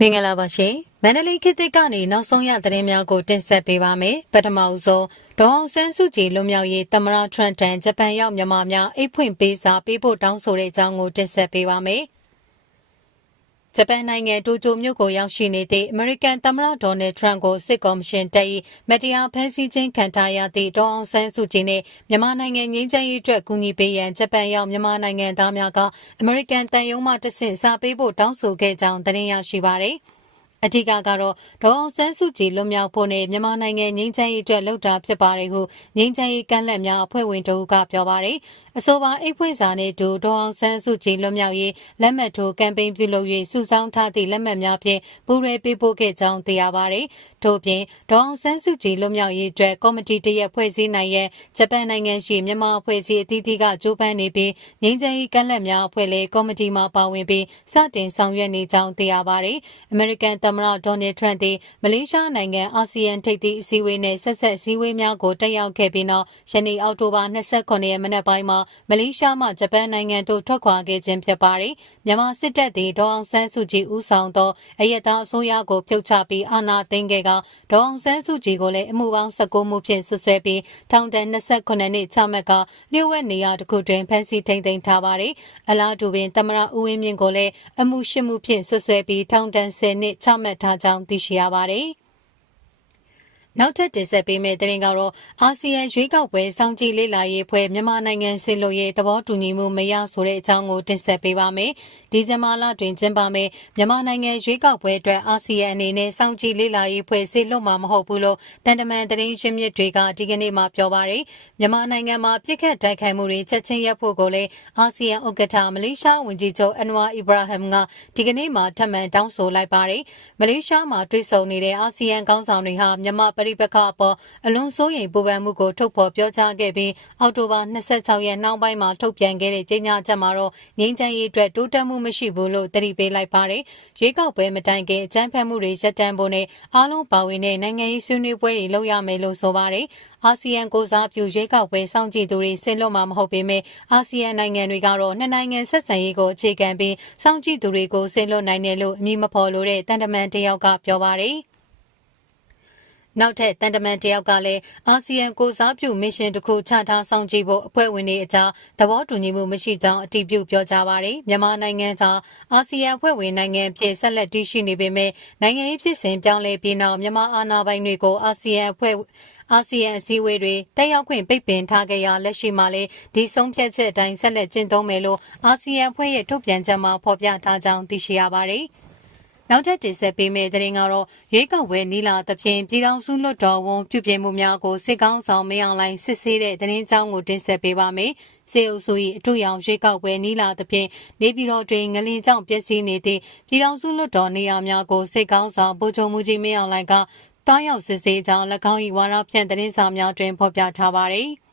မင်္ဂလာပါရှင်မန္တလေးခေတ်သစ်ကနေနောက်ဆုံးရသတင်းများကိုတင်ဆက်ပေးပါမယ်ပထမအဆုံးဒေါအောင်ဆန်းစုကြည်လွန်မြောက်ရေးသမရထရန့်တန်ဂျပန်ရောက်မြန်မာများအိတ်ဖွင့်ပေးစာပေးဖို့တောင်းဆိုတဲ့အကြောင်းကိုတင်ဆက်ပေးပါမယ် ဂျပန်နိုင်ငံတိုကျိုမြို့ကိုရောက်ရှိနေသည့်အမေရိကန်သမ္မတဒေါ်နယ်ထရန့်ကိုစစ်ကော်မရှင်တပ်၏မတရားဖမ်းဆီးခြင်းခံထားရသည့်ဒေါ်အောင်ဆန်းစုကြည်နှင့်မြန်မာနိုင်ငံငြိမ်းချမ်းရေးအတွက်ကူညီပေးရန်ဂျပန်ရောက်မြန်မာနိုင်ငံသားများကအမေရိကန်တန်ယုံမှတဆင့်စာပေးဖို့တောင်းဆိုခဲ့ကြောင်းသတင်းရရှိပါသည်။ အဓိကကတော့ဒေါအောင်ဆန်းစုကြည်လွတ်မြောက်ဖို့နဲ့မြန်မာနိုင်ငံငြိမ်းချမ်းရေးအတွက်လှုပ်တာဖြစ်ပါတယ်ဟုငြိမ်းချမ်းရေးကန့်လန့်များအဖွဲ့ဝင်တို့ကပြောပါတယ်အဆိုပါအိတ်ဖွင့်စာနဲ့တူဒေါအောင်ဆန်းစုကြည်လွတ်မြောက်ရေးလက်မှတ်ထိုးကမ်ပိန်းပြုလုပ်၍စုဆောင်းထားသည့်လက်မှတ်များဖြင့်ပူးရဲပေးပို့ခဲ့ကြောင်းသိရပါတယ်ထို့ပြင်ဒေါအောင်ဆန်းစုကြည်လွတ်မြောက်ရေးအတွက်ကော်မတီတရက်ဖွဲ့စည်းနိုင်ရန်ဂျပန်နိုင်ငံရှိမြန်မာအဖွဲ့အစည်းအသီးသီးကကြိုးပမ်းနေပြီးငြိမ်းချမ်းရေးကန့်လန့်များအဖွဲ့လည်းကော်မတီမှပါဝင်ပြီးစတင်ဆောင်ရွက်နေကြောင်းသိရပါတယ်အမေရိကန်သမ္မတဒေါ်နယ်ထရန့်သည်မလေးရှားနိုင်ငံအာဆီယံထိပ်သီးအစည်းအဝေးနဲ့ဆက်ဆက်အစည်းအဝေးများကိုတက်ရောက်ခဲ့ပြီးနောက်ယနေ့အောက်တိုဘာ29ရက်မနက်ပိုင်းမှာမလေးရှားမှဂျပန်နိုင်ငံသို့ထွက်ခွာခဲ့ခြင်းဖြစ်ပါတယ်။မြန်မာစစ်တပ်သည်ဒေါအောင်ဆန်းစုကြည်ဦးဆောင်သောအယက်သားအစိုးရကိုပြုတ်ချပြီးအာဏာသိမ်းခဲ့ကဒေါအောင်ဆန်းစုကြည်ကိုလည်းအမှုပေါင်း19မှုဖြင့်ဆွဆွဲပြီးထောင်ဒဏ်28နှစ်ချမှတ်ကလျှို့ဝှက်နေရာတစ်ခုတွင်ဖမ်းဆီးထိန်သိမ်းထားပါတယ်။အလားတူပင်သမရဦးဝင်းမြင့်ကိုလည်းအမှုရှိမှုဖြင့်ဆွဆွဲပြီးထောင်ဒဏ်10နှစ်ချမှတ်ထားကြောင်းသိရှိရပါတယ်။ နောက်ထပ်တင်ဆက်ပေးမယ့်သတင်းကတော့အာဆီယံရွေးကောက်ပွဲစောင့်ကြည့်လေ့လာရေးဖွဲ့မြန်မာနိုင်ငံဆင်လို့ရေးသဘောတူညီမှုမရဆိုတဲ့အကြောင်းကိုတင်ဆက်ပေးပါမယ်။ဒီဇင်ဘာလတွင်ကျင်းပမယ့်မြန်မာနိုင်ငံရွေးကောက်ပွဲအတွက်အာဆီယံအနေနဲ့စောင့်ကြည့်လေ့လာရေးဖွဲ့စေလွတ်မှာမဟုတ်ဘူးလို့တန်တမန်သတင်းရှင်းမြစ်တွေကဒီကနေ့မှပြောပါရယ်။မြန်မာနိုင်ငံမှာပြစ်ခတ်တိုက်ခိုက်မှုတွေချက်ချင်းရပ်ဖို့ကိုလည်းအာဆီယံဥက္ကဋ္ဌမလေးရှားဝန်ကြီးချုပ်အန်ဝါအီဘရာဟမ်ကဒီကနေ့မှထပ်မံတောင်းဆိုလိုက်ပါရယ်။မလေးရှားမှာတွေ့ဆုံနေတဲ့အာဆီယံခေါင်းဆောင်တွေဟာမြန်မာပရိပက္ခအပေါ်အလွန်စိုးရိမ်ပူပန်မှုကိုထုတ်ဖော်ပြောကြားခဲ့ပြီးအောက်တိုဘာ26ရက်နောက်ပိုင်းမှာထုတ်ပြန်ခဲ့တဲ့ကြေညာချက်မှာတော့ငြိမ်းချမ်းရေးအတွက်တိုးတက်မှုမရှိဘူးလို့တတိပေးလိုက်ပါတယ်။ရွေးကောက်ပွဲမတိုင်ခင်အကြမ်းဖက်မှုတွေရပ်တန့်ဖို့နဲ့အားလုံးပါဝင်တဲ့နိုင်ငံရေးဆွေးနွေးပွဲတွေလုပ်ရမယ်လို့ဆိုပါတယ်။အာဆီယံကိုစားပြုရွေးကောက်ပွဲစောင့်ကြည့်သူတွေဆင်လွတ်မှာမဟုတ်ပေမဲ့အာဆီယံနိုင်ငံတွေကတော့နှစ်နိုင်ငံဆက်ဆံရေးကိုအခြေခံပြီးစောင့်ကြည့်သူတွေကိုဆင်လွတ်နိုင်တယ်လို့အမည်မဖော်လိုတဲ့တန်တမန်တယောက်ကပြောပါတယ်။ နောက်ထပ်တန်တမန်တယောက်ကလည်းအာဆီယံကိုစားပြုမစ်ရှင်တစ်ခုချထားဆောင်ကြည့်ဖို့အဖွဲ့ဝင်တွေအကြားသဘောတူညီမှုမရှိကြောင်းအတည်ပြုပြောကြားပါတယ်မြန်မာနိုင်ငံကအာဆီယံအဖွဲ့ဝင်နိုင်ငံဖြစ်ဆက်လက်တည်ရှိနေပေမဲ့နိုင်ငံရေးဖြစ်စဉ်ပြောင်းလဲပြီးနောက်မြန်မာအာဏာပိုင်တွေကိုအာဆီယံအဖွဲ့အာဆီယံအစည်းအဝေးတွေတက်ရောက်ခွင့်ပိတ်ပင်ထားခဲ့ရလက်ရှိမှာလည်းဒီဆုံးဖြတ်ချက်အတိုင်းဆက်လက်ကျင့်သုံးမယ်လို့အာဆီယံအဖွဲ့ရဲ့ထုတ်ပြန်ချက်မှာဖော်ပြထားကြောင်းသိရှိရပါတယ်။ နောက်ထပ်တင်ဆက်ပေးမယ့်သတင်းကတော့ရွေးကောက်ပွဲနီလာသဖြင့်ပြည်ထောင်စုလွှတ်တော်ဝန်ပြုပြင်မှုများကိုစစ်ကောင်းဆောင်မင်းအောင်လှိုင်စစ်ဆေးတဲ့သတင်းကြောင်းကိုတင်ဆက်ပေးပါမယ်။စေအုပ်စု၏အထူးရောင်ရွေးကောက်ပွဲနီလာသဖြင့်နေပြည်တော်တွင်ငလင်ကြောင့်ပျက်စီးနေသည့်ပြည်ထောင်စုလွှတ်တော်နေရာများကိုစစ်ကောင်းဆောင်ဗိုလ်ချုပ်မှုကြီးမင်းအောင်လှိုင်ကတားရောက်စစ်ဆေးကြောင်း၎င်း၏ဝါရဖြန့်သတင်းစာများတွင်ဖော်ပြထားပါသည်။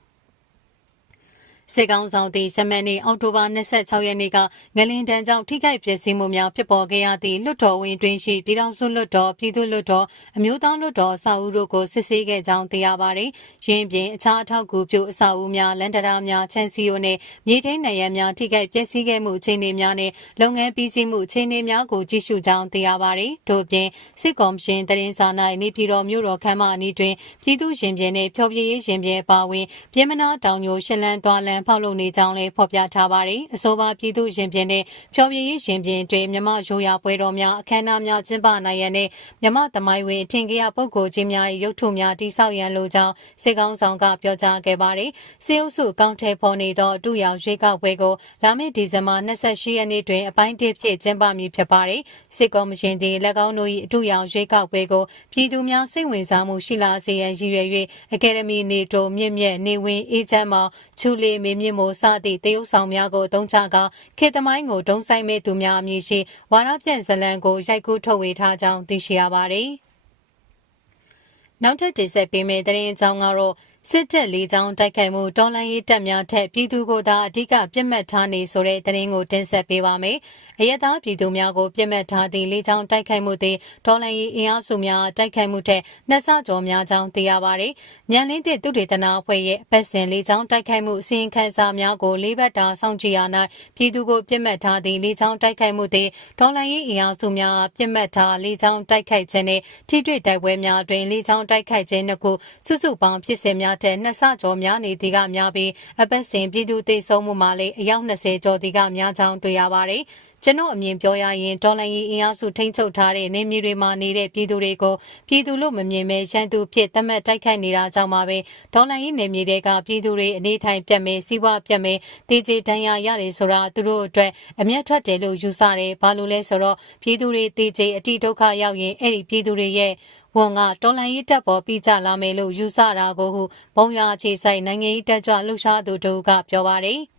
စစ်ကောင်ဆောင်သည့်စမန်နေ့အောက်တိုဘာ26ရက်နေ့ကငလင်တန်းကြောင့်ထိခိုက်ပျက်စီးမှုများဖြစ်ပေါ်ခဲ့ရသည့်လွတ်တော်ဝင်တွင်ရှိပြည်ထောင်စုလွတ်တော်ပြည်သူ့လွတ်တော်အမျိုးသားလွတ်တော်အဆောက်အဦတို့ကိုစစ်ဆေးခဲ့ကြောင်းသိရပါတယ်။ရင်းပြင်အခြားအထောက်အကူပြုအဆောက်အဦများလန်တရာများချန်စီယိုနဲ့မြေထိန်နယ်ရများထိခိုက်ပျက်စီးခဲ့မှုအခြေအနေများနဲ့လုပ်ငန်းပြီးစီးမှုအခြေအနေများကိုကြည့်ရှုကြောင်းသိရပါတယ်။ထို့ပြင်စစ်ကော်မရှင်တရင်စာ၌နေပြည်တော်မြို့တော်ခမ်းမအနီးတွင်ပြည်သူ့ရင်ပြင်နဲ့ဖျော်ဖြေရေးရင်ပြင်ပါဝင်ပြည်မနာတောင်ညိုရှလန်းသွားလန်ဖောက်လုပ်နေကြောင်းလည်းဖော်ပြထားပါတယ်။အဆိုပါပြည်သူရင်ပြင်နဲ့ဖျော်ဖြေရေးရင်ပြင်တွင်မြမရိုးရာပွဲတော်များအခမ်းအနားများကျင်းပနိုင်ရန်နဲ့မြမသမိုင်းဝင်အထင်ကြီးပုဂ္ဂိုလ်ကြီးများ၏ရုပ်ထုများတိစောက်ရန်လိုကြောင်းစစ်ကောင်းဆောင်ကပြောကြားခဲ့ပါတယ်။စေအုပ်စုကောင်းထဲပေါ်နေသောတူရောင်ရွေးကောက်ပွဲကိုလာမယ့်ဒီဇင်ဘာ28ရက်နေ့တွင်အပိုင်းတစ်ဖြစ်ကျင်းပမည်ဖြစ်ပါတယ်။စစ်ကော်မရှင်သည်၎င်းတို့၏အတူရောင်ရွေးကောက်ပွဲကိုပြည်သူများစိတ်ဝင်စားမှုရှိလာစေရန်ရည်ရွယ်၍အကယ်ဒမီနေတိုမြင့်မြတ်နေဝင်အေးချမ်းမောင်ချူလီမေမြင့်မို့စသည့်တရုတ်ဆောင်များကိုအသုံးချကာခေတ်သမိုင်းကိုဒုံဆိုင်မဲ့သူများအမည်ရှိဝါရပြန့်ဇလံကိုရိုက်ကူးထုတ်ဝေထားကြောင်းသိရှိရပါတယ်။နောက်ထပ်တင်ဆက်ပေးမယ့်သတင်းအကြောင်းကတော့စစ်တပ်လေးချောင်းတိုက်ခိုက်မှုတော်လှန်ရေးတပ်များထက်ပြည်သူကိုသာအဓိကပြစ်မှတ်ထားနေဆိုတဲ့သတင်းကိုတင်ဆက်ပေးပါမယ်။ အယက်သားပြည်သူများကိုပြစ်မှတ်ထားသည့်လေးချောင်းတိုက်ခိုက်မှုသည်တော်လှန်ရေးအင်အားစုများတိုက်ခိုက်မှုထက်နှစ်ဆကျော်များကြောင်းသိရပါတယ်။ညံလင်းတဲ့သူဒေသနာအဖွဲ့ရဲ့အပတ်စဉ်လေးချောင်းတိုက်ခိုက်မှုအစီရင်ခံစာများကိုလေးဘက်တာစောင့်ကြည့်ရ၌ပြည်သူကိုပြစ်မှတ်ထားသည့်လေးချောင်းတိုက်ခိုက်မှုသည်တော်လှန်ရေးအင်အားစုများပြစ်မှတ်ထားလေးချောင်းတိုက်ခိုက်ခြင်းနှင့်ထိတွေ့တိုက်ပွဲများတွင်လေးချောင်းတိုက်ခိုက်ခြင်းနှစ်ခုစုစုပေါင်းဖြစ်စဉ်များထက်နှစ်ဆကျော်များနေသည်ကများပြီးအပတ်စဉ်ပြည်သူသိဆုံးမှုမှာလည်းအယောက်20ကျော်သည်ကများကြောင်းတွေ့ရပါတယ်။ ကျွန်တော်အမြင်ပြောရရင်ဒေါ်လာရင်အင်အားစုထိန်းချုပ်ထားတဲ့နေမြေတွေမှာနေတဲ့ပြည်သူတွေကိုပြည်သူလို့မမြင်မဲရန်သူဖြစ်သတ်မှတ်တိုက်ခိုက်နေတာကြောင့်ပါပဲဒေါ်လာရင်နေမြေတွေကပြည်သူတွေအနေထိုင်ပြတ်မဲစီးပွားပြတ်မဲတေးချတန်ရာရတယ်ဆိုတာသူတို့အတွက်အမျက်ထွက်တယ်လို့ယူဆတယ်ဘာလို့လဲဆိုတော့ပြည်သူတွေတေးချအတိဒုက္ခရောက်ရင်အဲ့ဒီပြည်သူတွေရဲ့ဝန်ကတော်လန်ရေးတပ်ပေါ်ပြီးကြလာမယ်လို့ယူဆတာကိုဟုဘုံရအခြေဆိုင်နိုင်ငံရေးတပ်ကြွလှုပ်ရှားသူတို့ကပြောပါတယ်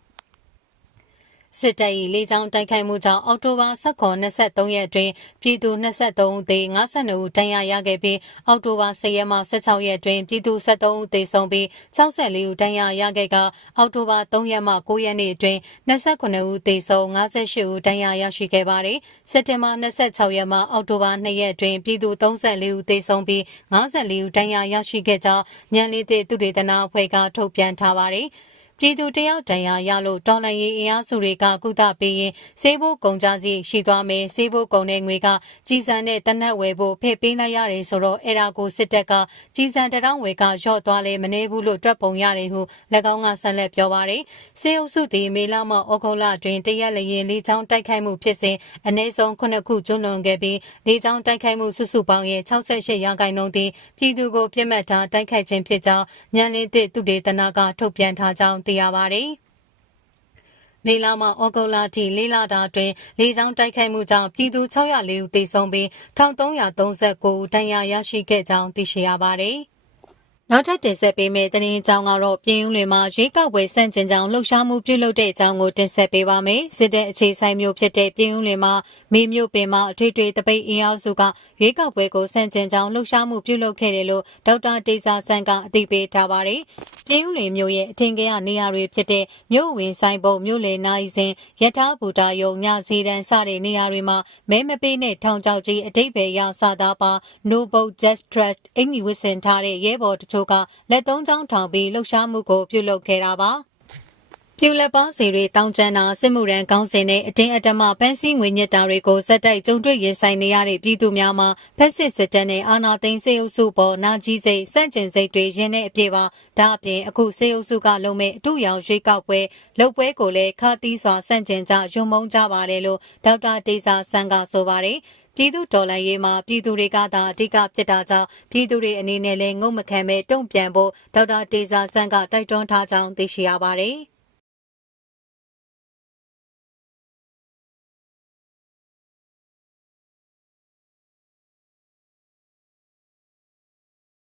စစ်တပ်၏လေကြောင်းတိုက်ခိုက်မှုကြောင့်အောက်တိုဘာ19-23ရက်တွင်ပြည်သူ23ဦးသေ52ဦးဒဏ်ရာရခဲ့ပြီးအောက်တိုဘာ10ရက်မှ16ရက်တွင်ပြည်သူ73ဦးသေဆုံးပြီး64ဦးဒဏ်ရာရခဲ့ကအောက်တိုဘာ3ရက်မှ9ရက်နေ့တွင်29ဦးသေဆုံး58ဦးဒဏ်ရာရရှိခဲ့ပါသည်စက်တင်ဘာ26ရက်မှအောက်တိုဘာ2ရက်တွင်ပြည်သူ34ဦးသေဆုံးပြီး54ဦးဒဏ်ရာရရှိခဲ့ကြောင်းညံလေးသည့်သူဒေသနာအဖွဲ့ကထုတ်ပြန်ထားပါသည် ပြည်သူတယောက်တန်ရာရလို့တော်လှန်ရေးအင်အားစုတွေကကုသပေးရင်စေးဖို့ကုန်ကြစီရှိသွားမယ်စေးဖို့ကုန်တဲ့ငွေကကြီးစံတဲ့တနက်ဝယ်ဖို့ဖဲ့ပေးလိုက်ရတယ်ဆိုတော့အဲ့ဒါကိုစစ်တပ်ကကြီးစံတရောင်းဝယ်ကရော့သွားလဲမနေဘူးလို့တွက်ပုံရတယ်ဟု၎င်းကဆက်လက်ပြောပါတယ်စေအုပ်စုသည်မေလမှဩဂုတ်လတွင်တရက်လျင်လေးချောင်းတိုက်ခိုက်မှုဖြစ်စဉ်အနည်းဆုံး9ခုကျွလွန်ခဲ့ပြီးလေးချောင်းတိုက်ခိုက်မှုစုစုပေါင်းရဲ့68ရာခိုင်နှုန်းသည်ပြည်သူကိုပြစ်မှတ်ထားတိုက်ခိုက်ခြင်းဖြစ်ကြောင်းညံလင်းသည့်သူဒေသနာကထုတ်ပြန်ထားကြောင်းသိရပါတယ်။နေလာမှာဩဂုတ်လထိလေးလတာတွင်လေကြောင်းတိုက်ခိုက်မှုကြောင့်ပြည်သူ604ဦးသေဆုံးပြီး1339ဦးဒဏ်ရာရရှိခဲ့ကြောင်းသိရှိရပါတယ်။ နောက်ထပ်တင်ဆက်ပေးမယ့်သတင်းအကြောင်းကတော့ပြည်ဦးလွင်မှာရွေးကောက်ပွဲစန့်ကျင်ကြောင်းလှုပ်ရှားမှုပြုလုပ်တဲ့အကြောင်းကိုတင်ဆက်ပေးပါမယ်။စစ်တပ်အခြေဆိုင်မျိုးဖြစ်တဲ့ပြည်ဦးလွင်မှာမေမျိုးပင်မှာအထွေထွေတပိတ်အင်အားစုကရွေးကောက်ပွဲကိုစန့်ကျင်ကြောင်းလှုပ်ရှားမှုပြုလုပ်ခဲ့တယ်လို့ဒေါက်တာတေဇာဆန်ကအသိပေးထားပါတယ်။ပြည်ဦးလွင်မျိုးရဲ့အထင်ကြီးနေရာတွေဖြစ်တဲ့မြို့ဝင်ဆိုင်ပုံမြို့လေနိုင်စဉ်ရထားဘူတာယုံညစီတန်းစတဲ့နေရာတွေမှာမဲမပေးနဲ့ထောင်ချောက်ကြီးအတိတ်ပဲရစာသားပါ No Vote Just Trust အင်္ဂီဝစ်စင်ထားတဲ့ရဲဘော်တချို့ကလက်သုံးချောင်းထောင်ပြီးလှုပ်ရှားမှုကိုပြုလုပ်ခဲ့တာပါပြူလက်ပါစီတွေတောင်းကျမ်းတာစစ်မှုရန်ကောင်းစဉ်နဲ့အတင်းအဓမ္မဖမ်းဆီးငွေညစ်တာတွေကိုစက်တိုက်ကြုံတွေ့ရင်ဆိုင်နေရတဲ့ပြည်သူများမှာဖက်စစ်စစ်တပ်နဲ့အာဏာသိမ်းစေအုပ်စုပေါ်နာကြီးစိတ်စန့်ကျင်စိတ်တွေရင်းတဲ့အပြည့်ပါဒါအပြင်အခုစေအုပ်စုကလုံးမဲ့အထူးရောင်ရွေးကောက်ပွဲလုပ်ပွဲကိုလည်းခါသီးစွာစန့်ကျင်ကြရုံမုံကြပါတယ်လို့ဒေါက်တာတေဇာဆန်းကဆိုပါတယ် ပြည်သူဒေါ်လာရေးမှာပြည်သူတွေကသာအဓိကဖြစ်တာကြောင့်ပြည်သူတွေအနေနဲ့လည်းငုံမခံမဲ့တုံ့ပြန်ဖို့ဒေါက်တာတေဇာဆန်းကတိုက်တွန်းထားကြောင်းသိရှိရပါတယ်။